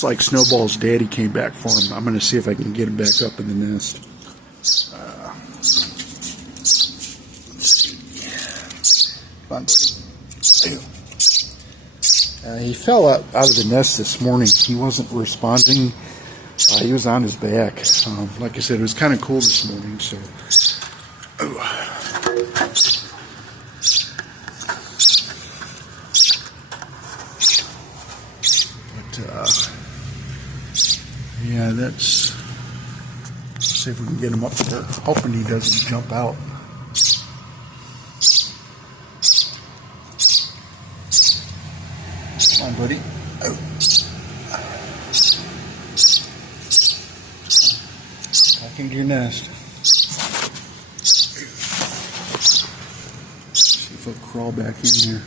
It's like Snowball's daddy came back for him. I'm going to see if I can get him back up in the nest. Let's see. Come on, buddy. He fell out of the nest this morning. He wasn't responding. He was on his back. Like I said, it was kind of cool this morning, so... yeah, let's see if we can get him up there. Hoping he doesn't jump out. Come on, buddy. Oh. Back into your nest. See if he'll crawl back in here.